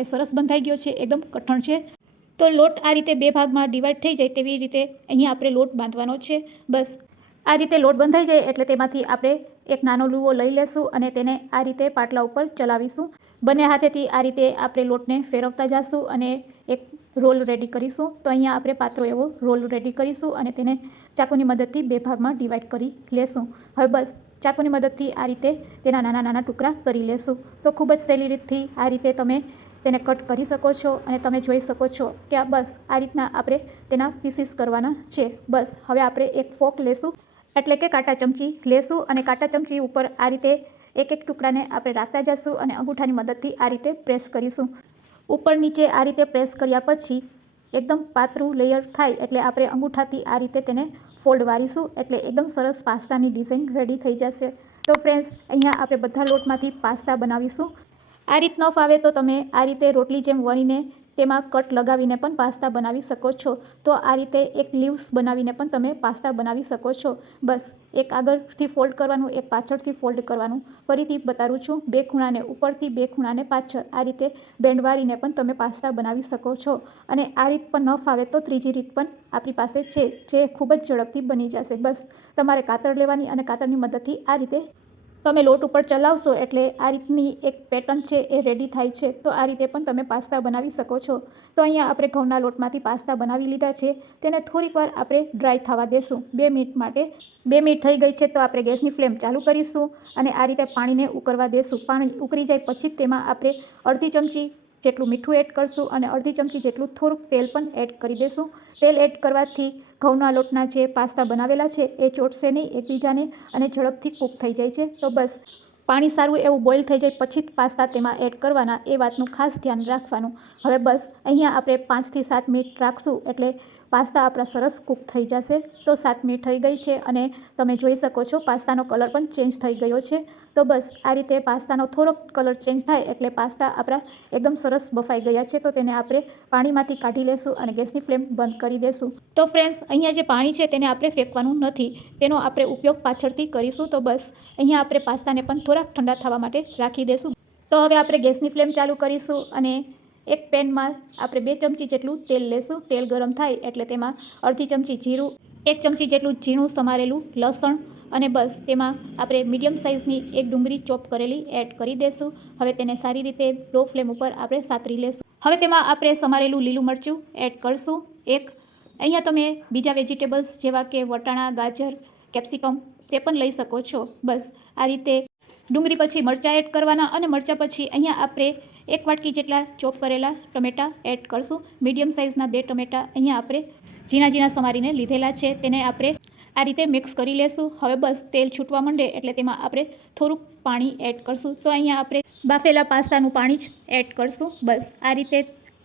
એ સરસ બંધાઈ ગયો છે, એકદમ કઠણ છે. તો લોટ આ રીતે બે ભાગમાં ડિવાઈડ થઈ જાય તેવી રીતે અહીંયા આપણે લોટ બાંધવાનો છે. બસ, આ રીતે લોટ બંધાઈ જાય એટલે તેમાંથી આપણે એક નાનો લુવો લઈ લેશું અને તેને આ રીતે પાટલા ઉપર ચલાવીશું. બંને હાથેથી આ રીતે આપણે લોટને ફેરવતા જઈશું અને એક રોલ રેડી કરીશું. તો અહીંયા આપણે પાત્રો એવો રોલ રેડી કરીશું અને તેને ચાકુની મદદથી બે ભાગમાં ડિવાઈડ કરી લેશું. હવે બસ, ચાકુની મદદથી આ રીતે તેના નાના નાના ટુકડા કરી લેશું. તો ખૂબ જ સહેલી રીતથી આ રીતે તમે તેને કટ કરી શકો છો અને તમે જોઈ શકો છો કે આ બસ આ રીતના આપણે તેના પીસીસ કરવાના છે. બસ, હવે આપણે એક ફોક લેશું. એટલે કે કાંટા ચમચી લેશું અને કાંટા ચમચી ઉપર આ રીતે એક એક ટુકડાને આપણે રાખતા જઈશું અને અંગૂઠાની મદદથી આ રીતે પ્રેસ કરીશું. ઉપર નીચે આ રીતે પ્રેસ કર્યા પછી એકદમ પાતળું લેયર થાય એટલે આપણે અંગૂઠાથી આ રીતે તેને ફોલ્ડ વારીશું એટલે એકદમ સરસ પાસ્તાની ડિઝાઇન રેડી થઈ જશે. તો ફ્રેન્ડ્સ અહીંયા આપણે બધા લોટમાંથી પાસ્તા બનાવીશું. આ રીત ન ફાવે તો તમે આ રીતે રોટલી જેમ વણીને તેમાં કટ લગાવીને પણ પાસ્તા બનાવી શકો છો. તો આ રીતે એક લીવ્સ બનાવીને પણ તમે પાસ્તા બનાવી શકો છો. બસ, એક આગળથી ફોલ્ડ કરવાનું, એક પાછળથી ફોલ્ડ કરવાનું. ફરીથી બતાવું છું, બે ખૂણાને ઉપરથી બે ખૂણાને પાછળ. આ રીતે બેન્ડવારીને પણ તમે પાસ્તા બનાવી શકો છો. અને આ રીત પણ ન ફાવે તો ત્રીજી રીત પણ આપણી પાસે છે, જે ખૂબ જ ઝડપથી બની જશે. બસ, તમારે કાતર લેવાની અને કાતરની મદદથી આ રીતે તમે લોટ ઉપર ચલાવશો એટલે આ રીતની એક પેટર્ન છે એ રેડી થાય છે. તો આ રીતે પણ તમે પાસ્તા બનાવી શકો છો. તો અહીંયા આપણે ઘઉંના લોટમાંથી પાસ્તા બનાવી લીધા છે. તેને થોડીક વાર આપણે ડ્રાય થવા દેશું. બે મિનિટ માટે, બે મિનિટ થઈ ગઈ છે તો આપણે ગેસની ફ્લેમ ચાલુ કરીશું અને આ રીતે પાણીને ઉકળવા દેશું. પાણી ઉકળી જાય પછી તેમાં આપણે અડધી ચમચી જેટલું મીઠું એડ કરશું અને અડધી ચમચી જેટલું થોડુંક તેલ પણ એડ કરી દેશું. તેલ એડ કરવાથી ઘઉંના લોટના જે પાસ્તા બનાવેલા છે એ ચોટશે નહીં, એકબીજાને અને ઝડપથી કૂક થઈ જાય છે. તો બસ, પાણી સારું એવું બોઇલ થઈ જાય પછી જ પાસ્તા તેમાં એડ કરવાના એ વાતનું ખાસ ધ્યાન રાખવાનું. હવે બસ, અહીંયા આપણે પાંચથી સાત મિનિટ રાખશું એટલે પાસ્તા આપણા સરસ કૂક થઈ જશે તો સાત મિનિટ થઈ ગઈ છે અને તમે જોઈ શકો છો પાસ્તાનો કલર પણ ચેન્જ થઈ ગયો છે. તો બસ આ રીતે પાસ્તાનો થોડોક કલર ચેન્જ થાય એટલે પાસ્તા આપણા એકદમ સરસ બફાઈ ગયા છે તો તેને આપણે પાણીમાંથી કાઢી લેશું અને ગેસની ફ્લેમ બંધ કરી દેશું. તો ફ્રેન્ડ્સ, અહીંયા જે પાણી છે તેને આપણે ફેંકવાનું નથી. તેનો આપણે ઉપયોગ પાછળથી કરીશું તો બસ અહીંયા આપણે પાસ્તાને પણ થોડાક ઠંડા થવા માટે રાખી દેશું. તો હવે આપણે ગેસની ફ્લેમ ચાલુ કરીશું અને એક પેનમાં આપણે બે ચમચી જેટલું તેલ લેશું. તેલ ગરમ થાય એટલે તેમાં અડધી ચમચી જીરું, એક ચમચી જેટલું ઝીણું સમારેલું લસણ અને બસ તેમાં આપણે મીડિયમ સાઇઝની એક ડુંગળી ચોપ કરેલી એડ કરી દેશું. હવે તેને સારી રીતે લો ફ્લેમ ઉપર આપણે સાતરી લેશું. હવે તેમાં આપણે સમારેલું લીલું મરચું એડ કરશું. એક, અહીંયા તમે બીજા વેજીટેબલ્સ જેવા કે વટાણા, ગાજર, કેપ્સિકમ તે પણ લઈ શકો છો. બસ આ રીતે ડુંગળી પછી મરચાં એડ કરવાના અને મરચાં પછી અહીંયા આપણે એક વાટકી જેટલા ચોપ કરેલા ટમેટાં એડ કરશું. મીડિયમ સાઇઝના બે ટમેટાં અહીંયા આપણે ઝીણા ઝીણા સમારીને લીધેલા છે. તેને આપણે આ રીતે મિક્સ કરી લેશું. હવે બસ તેલ છૂટવા માંડે એટલે તેમાં આપણે થોડુંક પાણી એડ કરશું. તો અહીંયા આપણે બાફેલા પાસ્તાનું પાણી જ એડ કરશું. બસ આ રીતે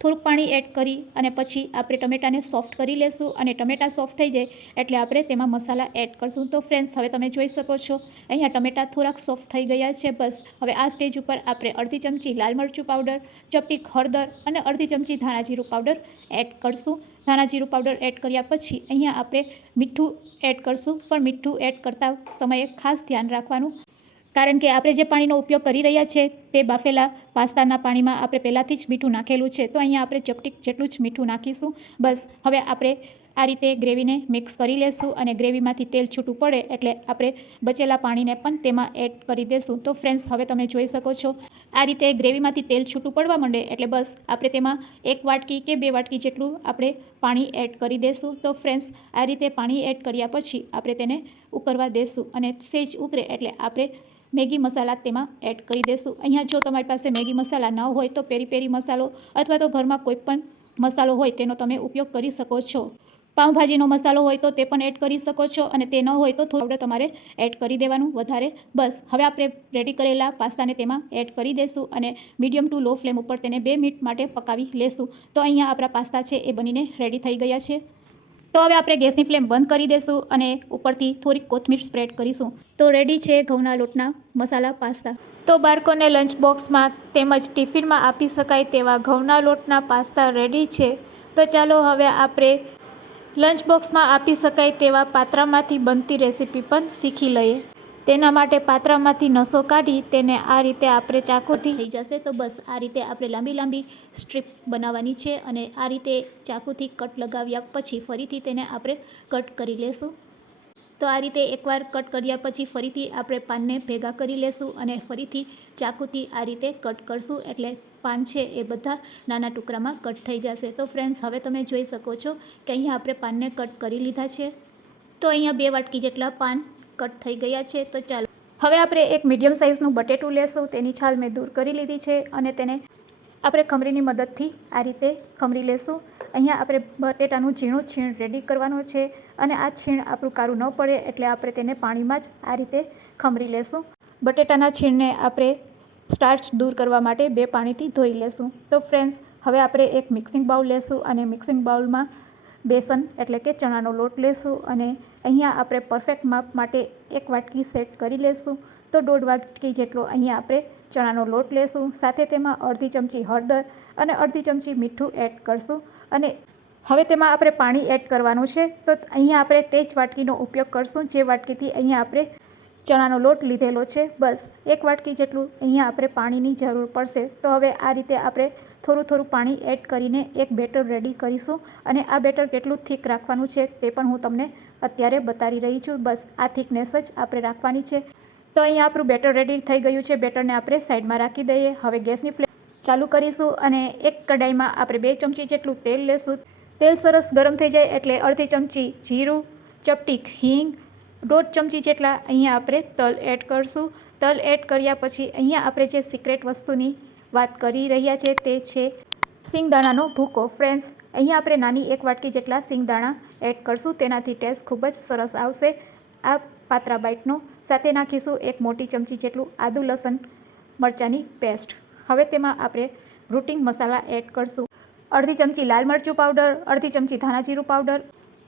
થોડુંક પાણી એડ કરી અને પછી આપણે ટમેટાને સોફ્ટ કરી લેશું અને ટમેટા સોફ્ટ થઈ જાય એટલે આપણે તેમાં મસાલા એડ કરશું. તો ફ્રેન્ડ્સ હવે તમે જોઈ શકો છો, અહીંયા ટમેટા થોડાક સોફ્ટ થઈ ગયા છે બસ. હવે આ સ્ટેજ ઉપર આપણે અડધી ચમચી લાલ મરચું પાવડર, ચપટી હળદર અને અડધી ચમચી ધાણા જીરું પાવડર એડ કરશું. ધાણા જીરું પાવડર એડ કર્યા પછી અહીંયા આપણે મીઠું એડ કરશું, પણ મીઠું એડ કરતા સમયે ખાસ ધ્યાન રાખવાનું કારણ કે આપણે જે પાણીનો ઉપયોગ કરી રહ્યા છે તે બાફેલા પાસ્તાના પાણીમાં આપણે પહેલાંથી જ મીઠું નાખેલું છે, તો અહીંયા આપણે ચપટી જેટલું જ મીઠું નાખીશું. બસ, હવે આપણે આ રીતે ગ્રેવીને મિક્સ કરી લેશું અને ગ્રેવીમાંથી તેલ છૂટું પડે એટલે આપણે બચેલા પાણીને પણ તેમાં એડ કરી દેશું. તો ફ્રેન્ડ્સ, હવે તમે જોઈ શકો છો, આ રીતે ગ્રેવીમાંથી તેલ છૂટું પડવા માંડે એટલે બસ આપણે તેમાં એક વાટકી કે બે વાટકી જેટલું આપણે પાણી એડ કરી દેશું. તો ફ્રેન્ડ્સ, આ રીતે પાણી એડ કર્યા પછી આપણે તેને ઉકરવા દેશું અને સેજ ઉકરે એટલે આપણે મેગી મસાલા તેમાં એડ કરી દેશું. અહીંયા જો તમારી પાસે મેગી મસાલા ન હોય તો પેરી પેરી મસાલો અથવા તો ઘરમાં કોઈ પણ મસાલો હોય તેનો તમે ઉપયોગ કરી શકો છો. પાઉંભાજીનો મસાલો હોય તો તે પણ એડ કરી શકો છો અને તે ન હોય તો થોડો તમારે એડ કરી દેવાનું વધારે. બસ, હવે આપણે રેડી કરેલા પાસ્તાને તેમાં એડ કરી દેશું અને મીડિયમ ટુ લો ફ્લેમ ઉપર તેને બે મિનિટ માટે પકાવી લેશું. તો અહીંયા આપણા પાસ્તા છે એ બનીને રેડી થઈ ગયા છે. તો હવે આપણે ગેસની ફ્લેમ બંધ કરી દેશું અને ઉપરથી થોડીક કોથમીર સ્પ્રેડ કરીશું. તો રેડી છે ઘઉંના લોટના મસાલા, પાસ્તા. તો બાળકોને લંચ બોક્સમાં તેમજ ટિફિનમાં આપી શકાય તેવા ઘઉંના લોટના પાસ્તા રેડી છે. તો ચાલો હવે આપણે લંચ બોક્સમાં આપી શકાય તેવા પાત્રામાંથી બનતી રેસીપી પણ શીખી લઈએ. તેના માટે પાત્રામાંથી નસો કાઢી તેને આ રીતે આપણે ચાકુથી થઈ જશે. તો બસ, આ રીતે આપણે લાંબી લાંબી સ્ટ્રીપ બનાવવાની છે અને આ રીતે ચાકુથી કટ લગાવ્યા પછી ફરીથી તેને આપણે કટ કરી લેશું. તો આ રીતે એકવાર કટ કર્યા પછી ફરીથી આપણે પાનને ભેગા કરી લેશું અને ફરીથી ચાકુથી આ રીતે કટ કરશું. એટલે પાન છે એ બધા નાના ટુકડામાં કટ થઈ જશે. તો ફ્રેન્ડ્સ હવે તમે જોઈ શકો છો કે અહીંયા આપણે પાનને કટ કરી લીધા છે. તો અહીંયા બે વાટકી જેટલા પાન કટ થઈ ગયા છે, તો ચાલો. હવે આપણે એક મીડિયમ સાઇઝનું બટેટું લેશું, તેની છાલ મેં દૂર કરી લીધી છે અને તેને આપણે ખમરીની મદદથી આ રીતે ખમરી લેશું. અહીંયા આપણે બટેટાનું ઝીણું છીણ રેડી કરવાનું છે અને આ છીણ આપણું કારું ન પડે એટલે આપણે તેને પાણીમાં જ આ રીતે ખમરી લેશું. બટેટાના છીણને આપણે સ્ટાર્ચ દૂર કરવા માટે બે પાણીથી ધોઈ લેશું. તો ફ્રેન્ડ્સ હવે આપણે એક મિક્સિંગ બાઉલ લેશું અને મિક્સિંગ બાઉલમાં બેસન એટલે કે ચણાનો લોટ લેશું અને અહીંયા આપણે પરફેક્ટ માપ માટે એક વાટકી સેટ કરી લેશું. તો દોઢ વાટકી જેટલો અહીંયા આપણે ચણાનો લોટ લેશું. સાથે તેમાં અડધી ચમચી હળદર અને અડધી ચમચી મીઠું એડ કરશું. અને હવે તેમાં આપણે પાણી એડ કરવાનું છે. તો અહીંયા આપણે તે જ વાટકીનો ઉપયોગ કરશું જે વાટકીથી અહીંયા આપણે ચણાનો લોટ લીધેલો છે. બસ, એક વાટકી જેટલું અહીંયા આપણે પાણીની જરૂર પડશે. તો હવે આ રીતે આપણે થોડું થોડું પાણી એડ કરીને એક બેટર રેડી કરીશું અને આ બેટર કેટલું થીક રાખવાનું છે તે પણ હું તમને અત્યારે બતાવી રહી છું. બસ, આ થિકનેસ જ આપણે રાખવાની છે. તો અહીંયા આપણું બેટર રેડી થઈ ગયું છે. બેટરને આપણે સાઈડમાં રાખી દઈએ. હવે ગેસની ફ્લેમ ચાલુ કરીશું અને એક કડાઈમાં આપણે બે ચમચી જેટલું તેલ લેશું. તેલ સરસ ગરમ થઈ જાય એટલે અડધી ચમચી જીરું, ચપટીક હિંગ, દોઢ ચમચી જેટલા અહીંયા આપણે તલ એડ કરશું. તલ એડ કર્યા પછી અહીંયા આપણે જે સિક્રેટ વસ્તુની વાત કરી રહ્યા છે તે છે સિંગદાણાનો ભૂકો. ફ્રેન્ડ્સ, અહીંયા આપણે નાની એક વાટકી જેટલા સિંગદાણા એડ કરશું. તેનાથી ટેસ્ટ ખૂબ જ સરસ આવશે. આ પાત્રા બાઇટનો સાથે નાખીશું એક મોટી ચમચી જેટલું આદુ લસણ મરચાંની પેસ્ટ. હવે તેમાં આપણે રૂટિંગ મસાલા એડ કરશું. અડધી ચમચી લાલ મરચું પાવડર, અડધી ચમચી ધાણા પાવડર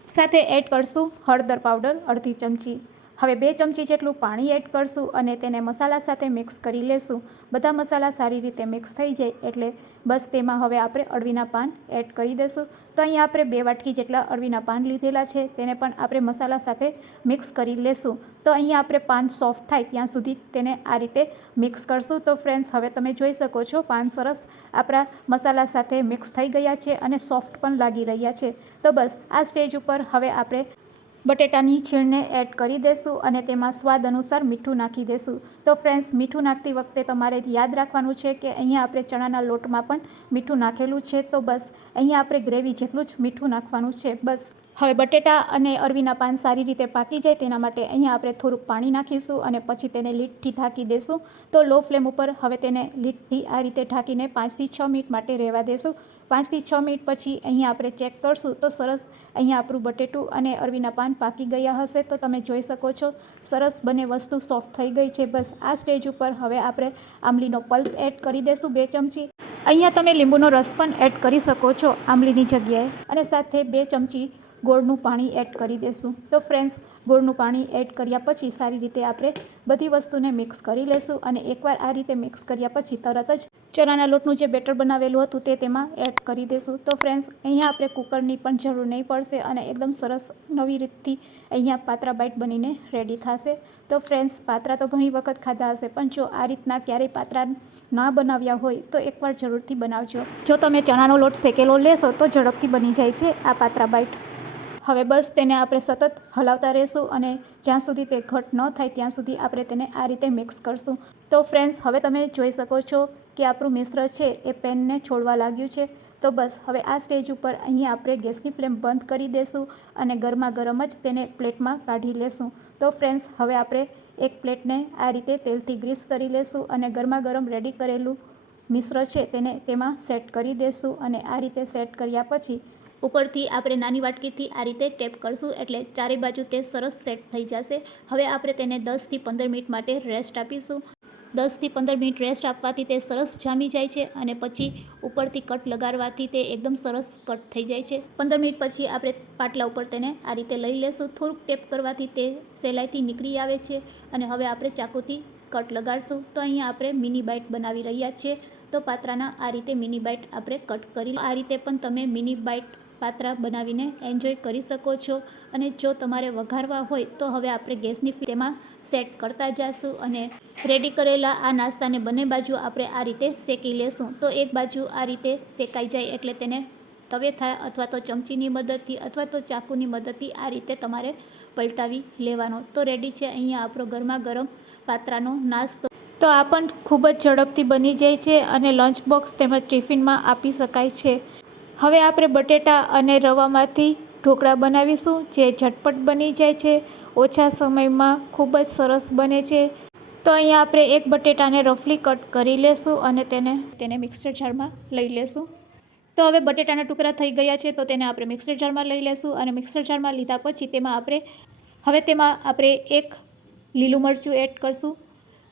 સાથે એડ કરશું હળદર પાવડર, અડધી ચમચી હવે બે ચમચી જેટલું પાણી એડ કરશું અને તેને મસાલા સાથે મિક્સ કરી લેશું. બધા મસાલા સારી રીતે મિક્સ થઈ જાય એટલે બસ તેમાં હવે આપણે અળવીના પાન એડ કરી દેશું તો અહીંયા આપણે બે વાટકી જેટલા અળવીના પાન લીધેલા છે, તેને પણ આપણે મસાલા સાથે મિક્સ કરી લેશું. તો અહીંયા આપણે પાન સોફ્ટ થાય ત્યાં સુધી તેને આ રીતે મિક્સ કરશું. તો ફ્રેન્ડ્સ, હવે તમે જોઈ શકો છો પાન સરસ આપણા મસાલા સાથે મિક્સ થઈ ગયા છે અને સોફ્ટ પણ લાગી રહ્યા છે. તો બસ, આ સ્ટેજ ઉપર હવે આપણે બટેટાની છીણને એડ કરી દેશું અને તેમાં સ્વાદ અનુસાર મીઠું નાખી દેશું. તો ફ્રેન્ડ્સ મીઠું નાખતી વખતે તમારે યાદ રાખવાનું છે કે અહીંયા આપણે ચણાના લોટમાં પણ મીઠું નાખેલું છે. તો બસ, અહીંયા આપણે ગ્રેવી જેટલું જ મીઠું નાખવાનું છે. બસ. હવે બટેટા અને અરવીના પાન સારી રીતે પાકી જાય તેના માટે અહીંયા આપણે થોડુંક પાણી નાખીશું અને પછી તેને લીટથી ઢાંકી દેશું. તો લો ફ્લેમ ઉપર હવે તેને લીટથી આ રીતે ઢાંકીને પાંચથી છ મિનિટ માટે રહેવા દેશું. પાંચથી છ મિનિટ પછી અહીંયા આપણે ચેક કરશું તો સરસ અહીંયા આપણું બટેટું અને અરવીના પાન પાકી ગયા હશે. તો તમે જોઈ શકો છો, સરસ બંને વસ્તુ સોફ્ટ થઈ ગઈ છે. બસ આ સ્ટેજ ઉપર હવે આપણે આંબલીનો પલ્પ એડ કરી દેશું બે ચમચી. અહીંયા તમે લીંબુનો રસ પણ એડ કરી શકો છો આંબલીની જગ્યાએ. અને સાથે બે ચમચી ગોળનું પાણી એડ કરી દેશું. તો ફ્રેન્ડ્સ ગોળનું પાણી એડ કર્યા પછી સારી રીતે આપણે બધી વસ્તુને મિક્સ કરી લેશું અને એકવાર આ રીતે મિક્સ કર્યા પછી તરત જ ચણાના લોટનું જે બેટર બનાવેલું હતું તે તેમાં એડ કરી દેશું. તો ફ્રેન્ડ્સ અહીંયા આપણે કુકરની પણ જરૂર નહીં પડશે અને એકદમ સરસ નવી રીતથી અહીંયા પાત્રા બાઇટ બનીને રેડી થશે. તો ફ્રેન્ડ્સ પાત્રા તો ઘણી વખત ખાધા હશે, પણ જો આ રીતના ક્યારેય પાત્રા ના બનાવ્યા હોય તો એકવાર જરૂરથી બનાવજો. જો તમે ચણાનો લોટ શેકેલો લેશો તો ઝડપથી બની જાય છે આ પાત્રા બાઈટ હવે બસ તેને આપણે સતત હલાવતા રહેશું અને જ્યાં સુધી તે ઘટ ન થાય ત્યાં સુધી આપણે તેને આ રીતે મિક્સ કરશું. તો ફ્રેન્ડ્સ હવે તમે જોઈ શકો છો કે આપણું મિશ્ર છે એ પેનને છોડવા લાગ્યું છે. તો બસ, હવે આ સ્ટેજ ઉપર અહીંયા આપણે ગેસની ફ્લેમ બંધ કરી દેશું અને ગરમા ગરમ જ તેને પ્લેટમાં કાઢી લેશું. તો ફ્રેન્ડ્સ હવે આપણે એક પ્લેટને આ રીતે તેલથી ગ્રીસ કરી લેશું અને ગરમા ગરમ રેડી કરેલું મિશ્ર છે તેને તેમાં સેટ કરી દેશું અને આ રીતે સેટ કર્યા પછી ઉપરથી આપણે નાની વાટકીથી આ રીતે ટેપ કરશું એટલે ચારે બાજુ તે સરસ સેટ થઈ જશે. હવે આપણે તેને દસથી પંદર મિનિટ માટે રેસ્ટ આપીશું. દસથી પંદર મિનિટ રેસ્ટ આપવાથી તે સરસ જામી જાય છે અને પછી ઉપરથી કટ લગાડવાથી તે એકદમ સરસ કટ થઈ જાય છે. પંદર મિનિટ પછી આપણે પાટલા ઉપર તેને આ રીતે લઈ લેશું. થોડુંક ટેપ કરવાથી તે સહેલાઈથી નીકળી આવે છે અને હવે આપણે ચાકુથી કટ લગાડશું. તો અહીંયા આપણે મિની બાઇટ બનાવી રહ્યા છીએ તો પાત્રાના આ રીતે મિની બાઇટ આપણે કટ કરી આ રીતે પણ તમે મિની બાઇટ પાત્રા બનાવીને એન્જોય કરી શકો છો. અને જો તમારે વઘારવા હોય તો હવે આપણે ગેસની ફ્લેમ સેટ કરતા જઈશું અને રેડી કરેલા આ નાસ્તાને બંને બાજુ આપણે આ રીતે શેકી લેશું. તો એક બાજુ આ રીતે શેકાઈ જાય એટલે તેને તવેથા અથવા તો ચમચીની મદદથી અથવા તો ચાકુની મદદથી આ રીતે તમારે પલટાવી લેવાનો. તો રેડી છે અહીંયા આપણો ગરમા ગરમ પાત્રાનો નાસ્તો. તો આ પણ ખૂબ જ ઝડપથી બની જાય છે અને લંચ બોક્સ તેમજ ટિફિનમાં આપી શકાય છે. હવે આપણે બટેટા અને રવામાંથી ઢોકળા બનાવીશું, જે ઝટપટ બની જાય છે. ઓછા સમયમાં ખૂબ જ સરસ બને છે. તો અહીંયા આપણે એક બટેટાને રફલી કટ કરી લેશું અને તેને તેને મિક્સર જારમાં લઈ લેશું. તો હવે બટેટાના ટુકડા થઈ ગયા છે, તો તેને આપણે મિક્સર જારમાં લઈ લેશું અને મિક્સર જારમાં લીધા પછી તેમાં આપણે, હવે તેમાં આપણે એક લીલું મરચું એડ કરશું.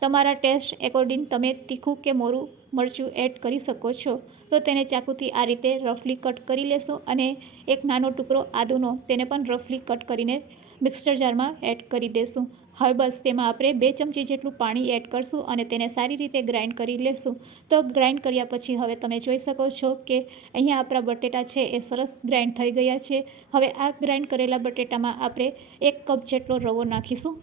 તમારા ટેસ્ટ એકોર્ડિંગ તમે તીખું કે મોરું મરચું એડ કરી શકો છો, તો તેને ચાકુથી આ રીતે રફલી કટ કરી લેશો અને એક નાનો ટુકડો આદુનો તેને પણ રફલી કટ કરીને મિક્સર જારમાં એડ કરી દેશું. હવે બસ તેમાં આપણે બે ચમચી જેટલું પાણી એડ કરશું અને તેને સારી રીતે ગ્રાઇન્ડ કરી લેશું. તો ગ્રાઇન્ડ કર્યા પછી હવે તમે જોઈ શકો છો કે અહીંયા આપણા બટેટા છે એ સરસ ગ્રાઇન્ડ થઈ ગયા છે. હવે આ ગ્રાઇન્ડ કરેલા બટેટામાં આપણે એક કપ જેટલો રવો નાખીશું.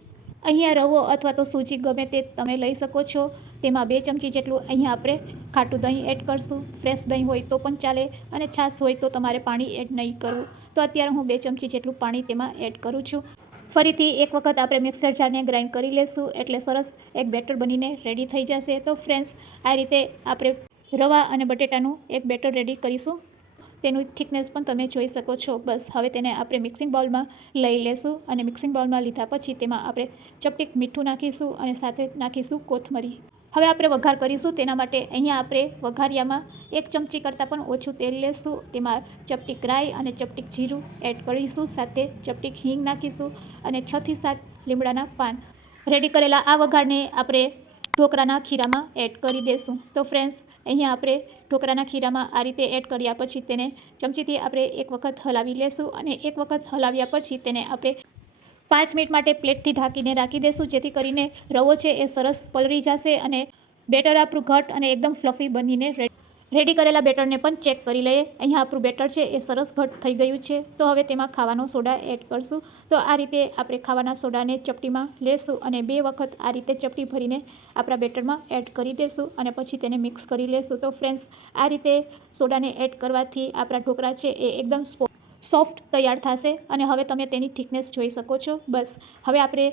અહીંયા રવો અથવા તો સૂજી ગમે તે તમે લઈ શકો છો. તેમાં બે ચમચી જેટલું અહીંયા આપણે ખાટું દહીં એડ કરશું. ફ્રેશ દહીં હોય તો પણ ચાલે અને છાશ હોય તો તમારે પાણી એડ નહીં કરવું. તો અત્યારે હું બે ચમચી જેટલું પાણી તેમાં એડ કરું છું. ફરીથી એક વખત આપણે મિક્સર જારને ગ્રાઇન્ડ કરી લેશું એટલે સરસ એક બેટર બનીને રેડી થઈ જશે. તો ફ્રેન્ડ્સ, આ રીતે આપણે રવા અને બટેટાનું એક બેટર રેડી કરીશું. તેનું થિકનેસ પણ તમે જોઈ શકો છો. બસ, હવે તેને આપણે મિક્સિંગ બાઉલમાં લઈ લેશું અને મિક્સિંગ બાઉલમાં લીધા પછી તેમાં આપણે ચપટીક મીઠું નાખીશું અને સાથે નાખીશું કોથમરી. હવે આપણે વઘાર કરીશું. તેના માટે અહીંયા આપણે વઘારિયામાં એક ચમચી કરતાં પણ ઓછું તેલ લેશું. તેમાં ચપટીક રાઈ અને ચપટીક જીરું એડ કરીશું. સાથે ચપટીક હિંગ નાખીશું અને છથી સાત લીમડાના પાન. રેડી કરેલા આ વઘારને આપણે ઢોકળાના ખીરામાં એડ કરી દઈશું તો ફ્રેન્ડ્સ અહીંયા આપણે ઢોકળાના ખીરામાં આ રીતે એડ કર્યા પછી તેને ચમચીથી આપણે એક વખત હલાવી લેશું અને એક વખત હલાવ્યા પછી તેને આપણે પાંચ મિનિટ માટે પ્લેટથી ઢાંકીને રાખી દેશું, જેથી કરીને રવો છે એ સરસ પલળી જશે અને બેટર આપણું ઘટ અને એકદમ ફ્લફી બનીને રેડી રેડી કરેલા બેટરને પણ ચેક કરી લઈએ. અહીંયા આપણું બેટર છે, એ સરસ ઘટ થઈ ગયું છે. તો હવે તેમાં ખાવાનો સોડા એડ કરશું. તો આ રીતે આપણે ખાવાના સોડાને ચપટીમાં લેશું અને બે વખત આ રીતે ચપટી ભરીને આપણા બેટરમાં એડ કરી દેશું અને પછી તેને મિક્સ કરી લેશું. તો ફ્રેન્ડ્સ આ રીતે સોડાને એડ કરવાથી આપણા ઢોકળા છે, એ એકદમ સોફ્ટ તૈયાર થશે અને હવે તમે તેની થિકનેસ જોઈ શકો છો. બસ, હવે આપણે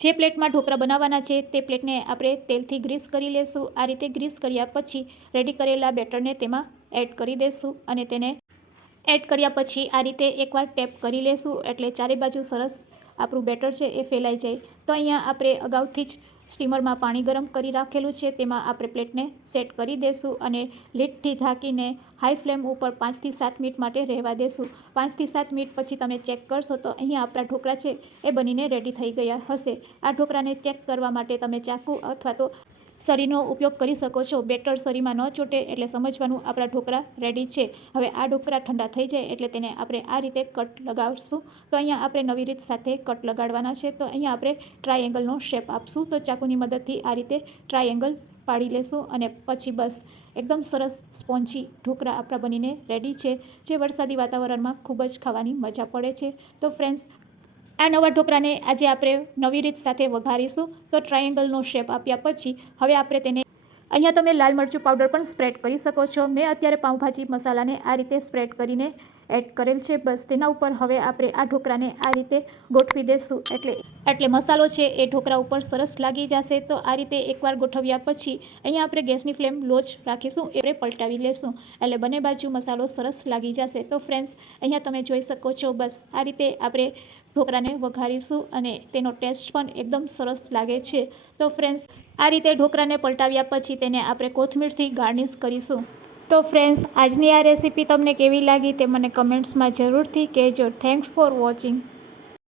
જે પ્લેટમાં ઢોકળા બનાવવાના છે તે પ્લેટને આપણે તેલથી ગ્રીસ કરી લેશું. આ રીતે ગ્રીસ કર્યા પછી રેડી કરેલા બેટરને તેમાં એડ કરી દઈશું અને તેને એડ કર્યા પછી આ રીતે એકવાર ટેપ કરી લેશું એટલે ચારે બાજુ સરસ આપણું બેટર છે એ ફેલાઈ જાય. તો અહીંયા આપણે અગાઉથી જ સ્ટીમરમાં પાણી ગરમ કરી રાખેલું છે. તેમાં આપણે પ્લેટને સેટ કરી દઈશું અને લીડથી ઢાંકીને હાઈ ફ્લેમ ઉપર પાંચથી સાત મિનિટ માટે રહેવા દેશું. પાંચથી સાત મિનિટ પછી તમે ચેક કરશો તો અહીંયા આપણા ઢોકળા છે એ બનીને રેડી થઈ ગયા હશે. આ ઢોકળાને ચેક કરવા માટે તમે ચાકુ અથવા તો સરીનો ઉપયોગ કરી શકો છો. બેટર સરીમાં ન ચોટે એટલે સમજવાનું આપણા ઢોકળા રેડી છે. હવે આ ઢોકળા ઠંડા થઈ જાય એટલે તેને આપણે આ રીતે કટ લગાવશું. તો અહીંયા આપણે નવી રીત સાથે કટ લગાડવાના છે. તો અહીંયા આપણે ટ્રાયેંગલનો શેપ આપશું. તો ચાકુની મદદથી આ રીતે ટ્રાયેંગલ પાડી લેશું અને પછી બસ એકદમ સરસ સ્પોન્જી ઢોકળા આપણા બનીને રેડી છે. જે વરસાદી વાતાવરણમાં ખૂબ જ ખાવાની મજા પડે છે. તો ફ્રેન્ડ્સ આ નવા ઢોકળાને આજે આપણે નવી રીત સાથે વઘારીશું. તો ટ્રાયેંગલનો શેપ આપ્યા પછી હવે આપણે તેને અહીંયા તમે લાલ મરચું પાવડર પણ સ્પ્રેડ કરી શકો છો. મેં અત્યારે પાઉંભાજી મસાલાને આ રીતે સ્પ્રેડ કરીને એડ કરેલ છે. બસ તેના ઉપર હવે આપણે આ ઢોકળાને આ રીતે ગોઠવી દઈશું એટલે એટલે મસાલો છે એ ઢોકળા ઉપર સરસ લાગી જશે. તો આ રીતે એકવાર ગોઠવ્યા પછી અહીંયા આપણે ગેસની ફ્લેમ લો જ રાખીશું. એ પલટાવી લેશું. એટલે બંને બાજુ મસાલો સરસ લાગી જશે. તો ફ્રેન્ડ્સ અહીંયા તમે જોઈ શકો છો. બસ આ રીતે આપણે ઢોકળાને વઘારીશું અને તેનો ટેસ્ટ પણ એકદમ સરસ લાગે છે. તો ફ્રેન્ડ્સ આ રીતે ઢોકળાને પલટાવ્યા પછી તેને આપણે કોથમીરથી ગાર્નિશ કરીશું. તો ફ્રેન્ડ્સ આજની આ રેસીપી તમને કેવી લાગી તે મને કમેન્ટ્સમાં જરૂરથી કહેજો. Thanks for watching